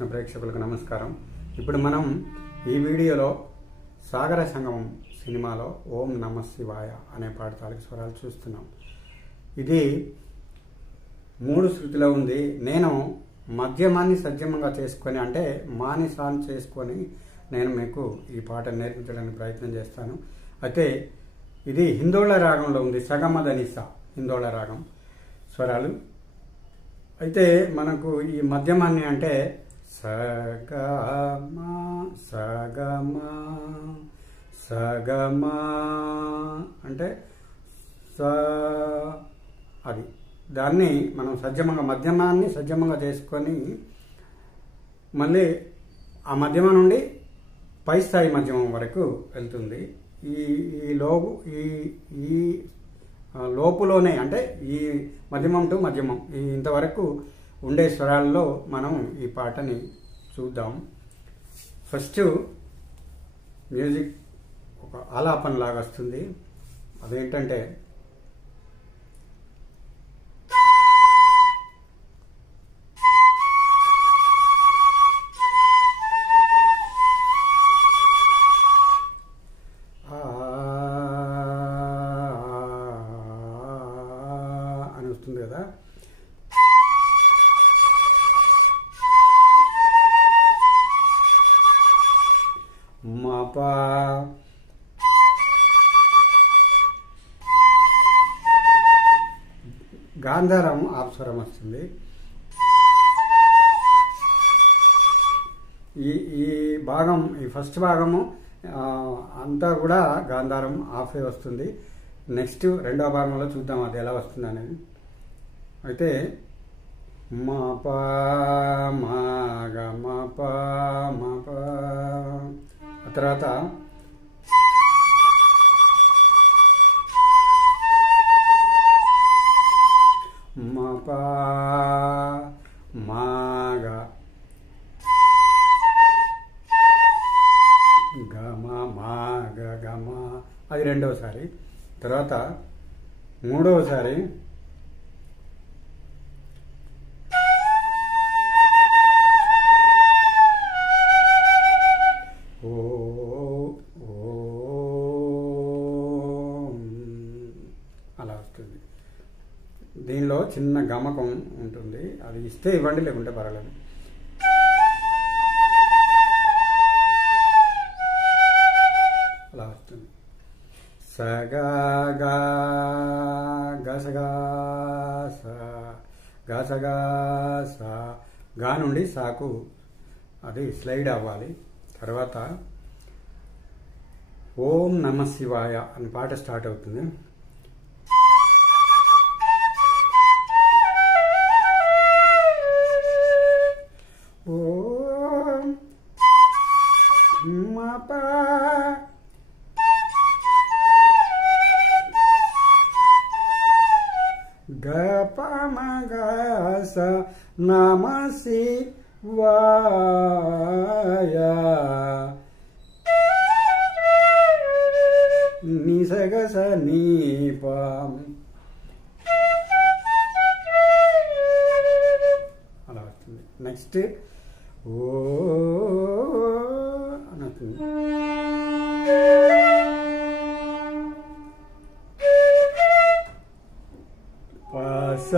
చూస్తున్న ప్రేక్షకులకు నమస్కారం. ఇప్పుడు మనం ఈ వీడియోలో సాగర సంగమం సినిమాలో ఓం నమః శివాయ అనే పాట తాలూకు స్వరాలు చూస్తున్నాం. ఇది 3 శృతిలో ఉంది. నేను మధ్యమాన్ని సజ్జమంగా చేసుకొని అంటే మానిసాన్ని చేసుకొని నేను మీకు ఈ పాట నేర్పించడానికి ప్రయత్నం చేస్తాను. అయితే ఇది హిందోళ రాగంలో ఉంది. సగమదనిస హిందోళ రాగం స్వరాలు. అయితే మనకు ఈ మధ్యమాన్ని అంటే సగమా సగమా సగమా అంటే అది దాన్ని మనం సజ్జమంగా మధ్యమాన్ని సజ్జమంగా చేసుకొని మళ్ళీ ఆ మధ్యమం నుండి పై స్థాయి మధ్యమం వరకు వెళ్తుంది. ఈ లోపులోనే అంటే ఈ మధ్యమం టు మధ్యమం ఇంతవరకు ఉండే స్వరాల్లో మనం ఈ పాటని చూద్దాం. ఫస్ట్ మ్యూజిక్ ఒక ఆలాపన లాగా వస్తుంది. అదేంటంటే అని వస్తుంది కదా. మాపా గాంధారం ఆప్స్వరం వస్తుంది. ఈ భాగం ఈ ఫస్ట్ భాగము అంతా కూడా గాంధారం ఆఫే వస్తుంది. నెక్స్ట్ రెండవ భాగంలో చూద్దాం అది ఎలా వస్తుంది అనేది. అయితే మా పా మా గ మా పా మా పా ఆ తర్వాత మా పా మా గ గమ మా గ గమ అది రెండవసారి. తర్వాత మూడవసారి ఓ అలా వస్తుంది. దీనిలో చిన్న గమకం ఉంటుంది. అది ఇస్తే ఇవ్వండి, లేకుంటే పర్వాలేదు. అలా వస్తుంది. సగా గా గసగా స గసగా స గా నుండి సాకు అది స్లైడ్ అవ్వాలి. తర్వాత ఓం నమః శివాయ అని పాట స్టార్ట్ అవుతుంది. ఓం మపా గపమగస నమః శివాయ నిసగస నీపం అలా వస్తుంది. నెక్స్ట్ ఓ అని వస్తుంది. పస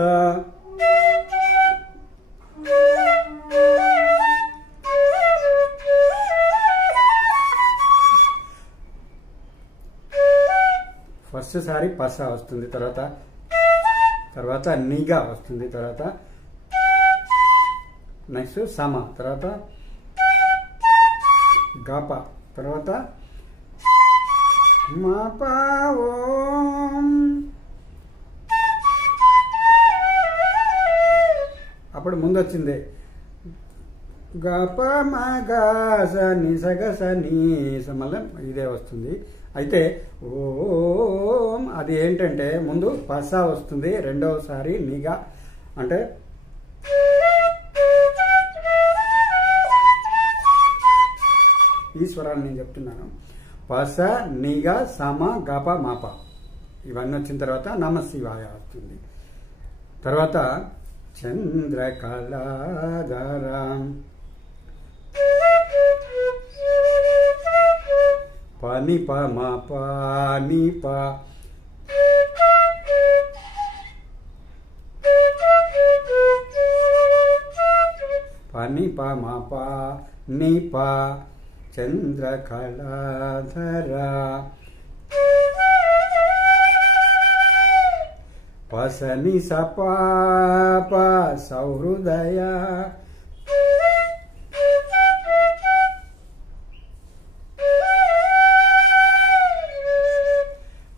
ఫస్ట్ సారి పస వస్తుంది. తర్వాత నిగా వస్తుంది. తర్వాత నెక్స్ట్ సమ, తర్వాత గప, తర్వాత మాపా ఓం. అప్పుడు ముందు వచ్చింది గప మగస నిసగస నీస, మళ్ళీ ఇదే వస్తుంది. అయితే ఓం అది ఏంటంటే ముందు పస వస్తుంది, రెండవసారి నిగా అంటే ఈ స్వరాన్ని నేను చెప్తున్నాను. పస నిగా సమ గప మాప ఇవన్నీ వచ్చిన తర్వాత నమః శివాయ వస్తుంది. తర్వాత చంద్రకళాధరం పని ప మా ప ని ప పని ప మా ప ని ప చంద్రకళాధర పసని సపాప సౌహృదయ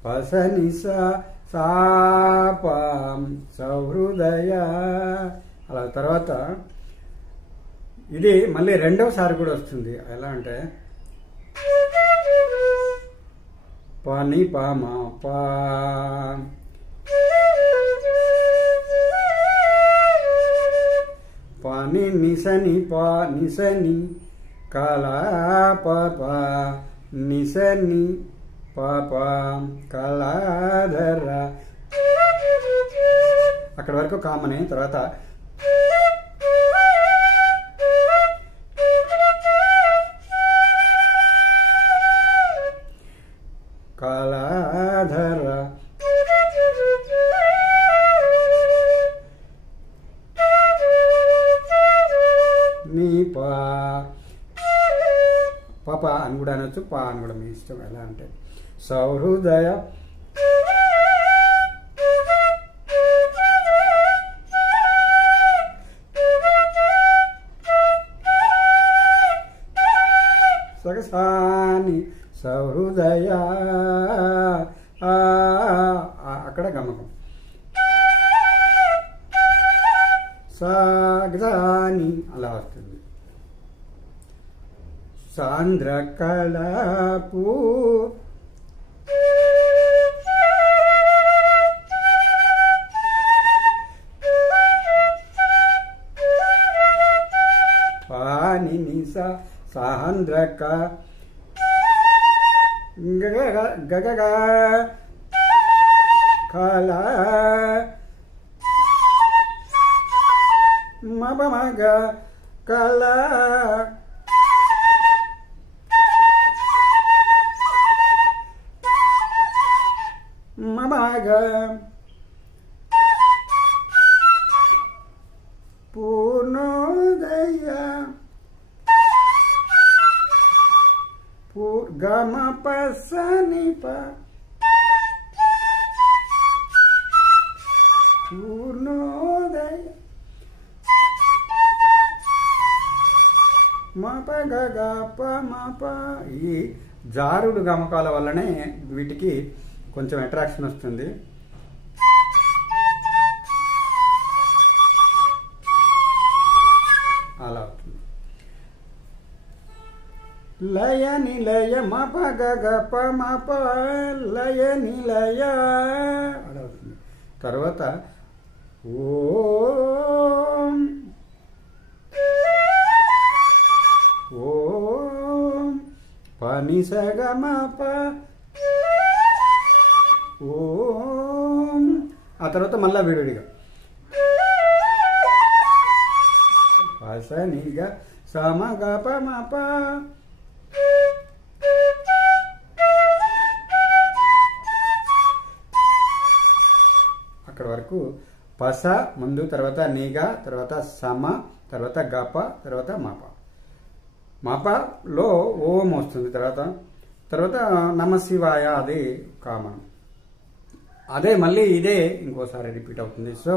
పసని సాప సౌహృదయ. అలా తర్వాత ఇది మళ్ళీ రెండవసారి కూడా వస్తుంది. ఎలా అంటే పని ప మా ప పని నిసని ప నిసని కళా ప నిసని పాప కళాధర. అక్కడ వరకు కామనే. తర్వాత కళాధర నీ పాప అని కూడా అనొచ్చు, పా అని కూడా మీ ఇష్టం. ఎలా అంటే సౌహృదయ సగసాని సౌహృదయ అక్కడ గమకం. సాగ్రాని అలా వస్తుంది. సాంద్ర కళాపు పాని నిస సాంద్రక గగ కళా మగ కళా మగ పూర్ణోదయ గమ పసని ప పూర్ణోదయ మప గగ ప మప. ఈ జారుడు గమకాల వల్లనే వీటికి కొంచెం అట్రాక్షన్ వస్తుంది. అలా అవుతుంది. లయ నిలయ మప గగ ప మప లయ నిలయ అలా అవుతుంది. తర్వాత ఓం ఓం పని సగమ ప ఓం. ఆ తర్వాత మళ్ళా విడివిడిగా పసనిగా సమగ ప మప అక్కడ వరకు పస ముందు, తర్వాత నిగా, తర్వాత సమ, తర్వాత గప, తర్వాత మాప. మాపలో ఓం వస్తుంది. తర్వాత నమ శివాయ అది కామన్. అదే మళ్ళీ ఇదే ఇంకోసారి రిపీట్ అవుతుంది. సో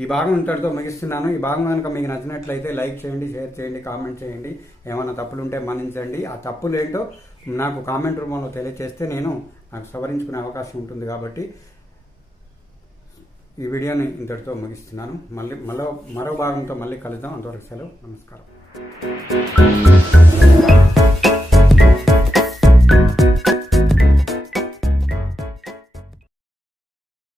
ఈ భాగం ఇంతటితో ముగిస్తున్నాను. ఈ భాగం కనుక మీకు నచ్చినట్లయితే లైక్ చేయండి, షేర్ చేయండి, కామెంట్ చేయండి. ఏమైనా తప్పులుంటే మన్నించండి. ఆ తప్పులు ఏంటో నాకు కామెంట్ రూపంలో తెలియజేస్తే నాకు సవరించుకునే అవకాశం ఉంటుంది. కాబట్టి ఈ వీడియోని ఇంతటితో ముగిస్తున్నాను. మరో భాగంతో మళ్ళీ కలుద్దాం. అంతవరకు సెలవు. నమస్కారం.